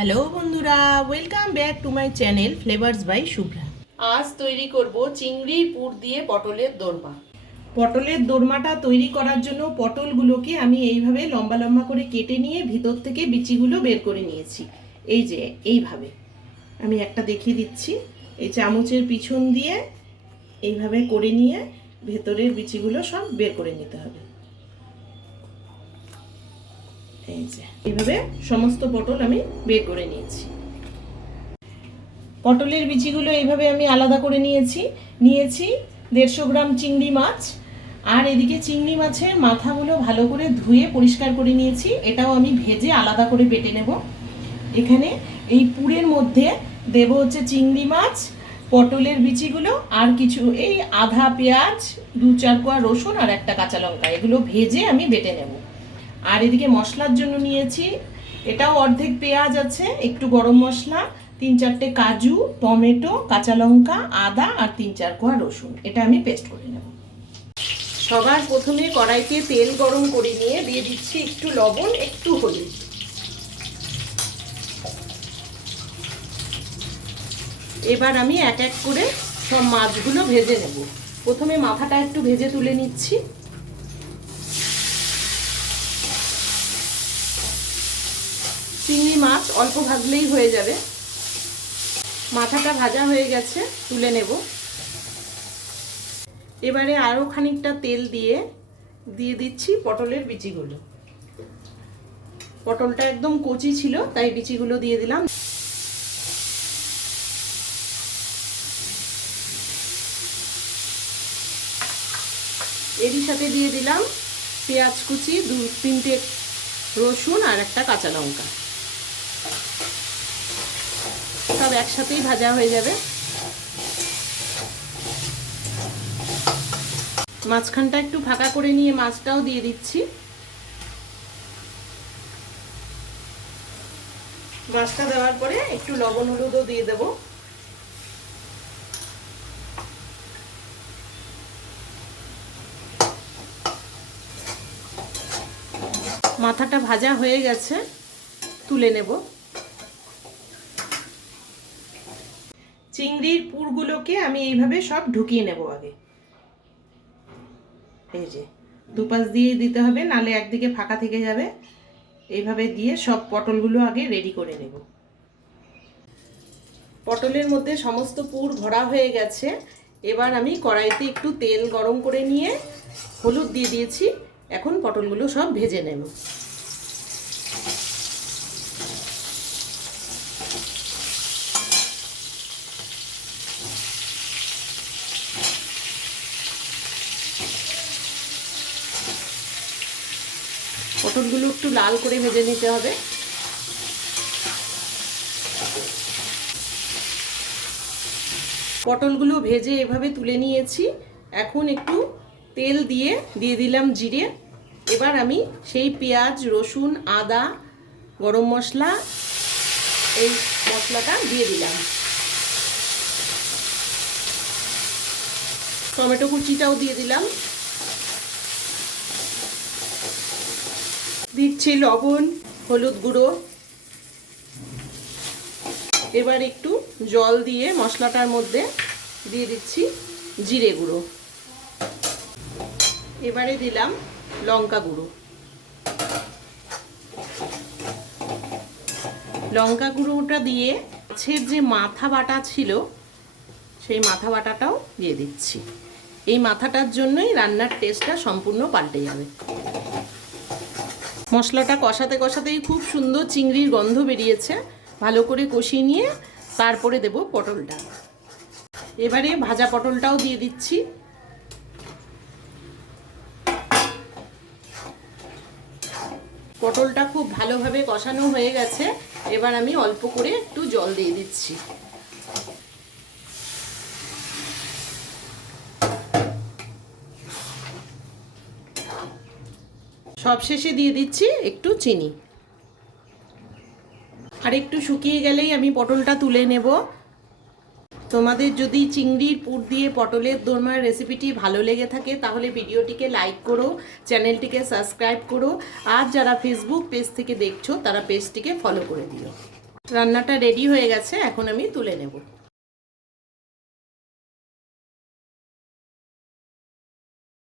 Hello বন্ধুরা, welcome back to my channel flavours by Shubhra. আজ তৈরি করব চিংড়ির পুর দিয়ে পটলের দোরমা। পটলের দোরমাটা তৈরি করার জন্য পটলগুলোকে আমি এইভাবে লম্বা লম্বা করে কেটে নিয়ে ভিতর থেকে বিচিগুলো বের করে নিয়েছি। এই যে এইভাবে আমি একটা দেখিয়ে দিচ্ছি। এই চামচের পিছন দিয়ে এইভাবে করে নিয়ে ভেতরের বিচিগুলো সব বের করে নিতে হবে। এই যে এইভাবে সমস্ত পটল আমি বের করে নিয়েছি। পটলের বিচিগুলো এইভাবে আমি আলাদা করে নিয়েছি 150 গ্রাম চিংড়ি মাছ। আর এদিকে চিংড়ি মাছের মাথাগুলো ভালো করে ধুয়ে পরিষ্কার করে নিয়েছি, এটাও আমি ভেজে আলাদা করে বেটে নেব। এখানে এই পুরের মধ্যে দেব হচ্ছে চিংড়ি মাছ, পটলের বিচিগুলো আর কিছু এই আধা পেঁয়াজ, 2-4 কোয়া রসুন আর একটা কাঁচা লঙ্কা, এগুলো ভেজে আমি বেটে নেব। আর এদিকে মশলার জন্য নিয়েছি, এটাও অর্ধেক পেঁয়াজ আছে, একটু গরম মশলা, 3-4টে কাজু, টমেটো, কাঁচা লঙ্কা, আদা আর 3-4 কোয়া রসুন, এটা আমি পেস্ট করে নেব। সবার প্রথমে কড়াইতে তেল গরম করে নিয়ে দিয়ে দিচ্ছি একটু লবণ, একটু হলুদ। এবার আমি এক এক করে সব মাছগুলো ভেজে নেব। প্রথমে মাথাটা একটু ভেজে তুলে নিচ্ছি। চিংড়ি মাছ অল্প ভাজলেই হয়ে যাবে। মাথাটা ভাজা হয়ে গেছে, তুলে নেব। এবারে আরও খানিকটা তেল দিয়ে দিচ্ছি পটলের বিচিগুলো। পটলটা একদম কচি ছিল তাই বিচিগুলো দিয়ে দিলাম। এরই সাথে দিয়ে দিলাম পেঁয়াজ কুচি, 2-3টে রসুন আর একটা কাঁচা লঙ্কা, সব একসাথেই ভাজা হয়ে যাবে। মাঝখানটা একটু ফাঁকা করে নিয়ে মাছটাও দিয়ে দিচ্ছি। মাছটা দেওয়ার পরে একটু লবণ হলুদও দিয়ে দেব। মাথাটা ভাজা হয়ে গেছে, তুলে নেব। চিংড়ির পুরগুলোকে আমি এইভাবে সব ঢুকিয়ে নেব আগে। এই যে দুপাশ দিয়ে দিতে হবে, নালে একদিকে ফাঁকা থেকে যাবে। এইভাবে দিয়ে সব পটলগুলো আগে রেডি করে নেব। পটলের মধ্যে সমস্ত পুর ভরা হয়ে গেছে। এবার আমি কড়াইতে একটু তেল গরম করে নিয়ে হলুদ দিয়ে দিয়েছি। এখন পটলগুলো সব ভেজে নেব। পটলগুলো একটু লাল করে ভেজে নিতে হবে। পটলগুলো ভেজে এভাবে তুলে নিয়েছি। এখন একটু তেল দিয়ে দিলাম জিরে। এবার আমি সেই পেঁয়াজ, রসুন, আদা, গরম মশলা, এই মশলাটা দিয়ে দিলাম। টমেটো কুচিটাও দিয়ে দিলাম। দিচ্ছি লবণ, হলুদ গুঁড়ো। এবার একটু জল দিয়ে মশলাটার মধ্যে দিয়ে দিচ্ছি জিরে গুঁড়ো। এবারে দিলাম লঙ্কা গুঁড়ো। লঙ্কা গুঁড়োটা দিয়ে মাছের যে মাথা বাটা ছিল সেই মাথা বাটাটাও দিয়ে দিচ্ছি। এই মাথাটার জন্যই রান্নার টেস্টটা সম্পূর্ণ পাল্টে যাবে। মশলাটা কষাতে কষাতেই খুব সুন্দর চিংড়ির গন্ধ বেরিয়েছে। ভালো করে কষিয়ে নিয়ে তারপরে দেব পটলটা। এবারে ভাজা পটলটাও দিয়ে দিচ্ছি। পটলটা খুব ভালোভাবে কষানো হয়ে গেছে। এবার আমি অল্প করে একটু জল দিয়ে দিচ্ছি। সবশেষে দিয়ে দিচ্ছি একটু চিনি। আর একটু শুকিয়ে গেলেই আমি পটলটা তুলে নেব। তোমাদের যদি চিংড়ির পুর দিয়ে পটলের দোরমার রেসিপিটি ভালো লেগে থাকে তাহলে ভিডিওটিকে লাইক করো, চ্যানেলটিকে সাবস্ক্রাইব করো, আর যারা ফেসবুক পেজ থেকে দেখছো তারা পেজটিকে ফলো করে দিও। রান্নাটা রেডি হয়ে গেছে, এখন আমি তুলে নেব।